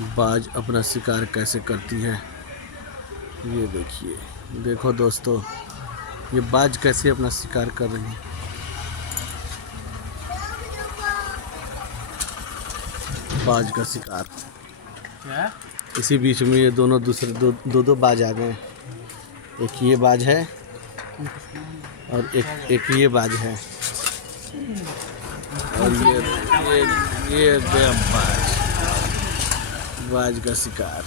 बाज अपना शिकार कैसे करती है। ये देखिए, देखो दोस्तों, ये बाज कैसे अपना शिकार कर रही है। बाज का शिकार। क्या? इसी बीच में ये दोनों दूसरे दो बाज आ गए। एक ये बाज है और एक ये बाज है। और ये गया बाज का शिकार।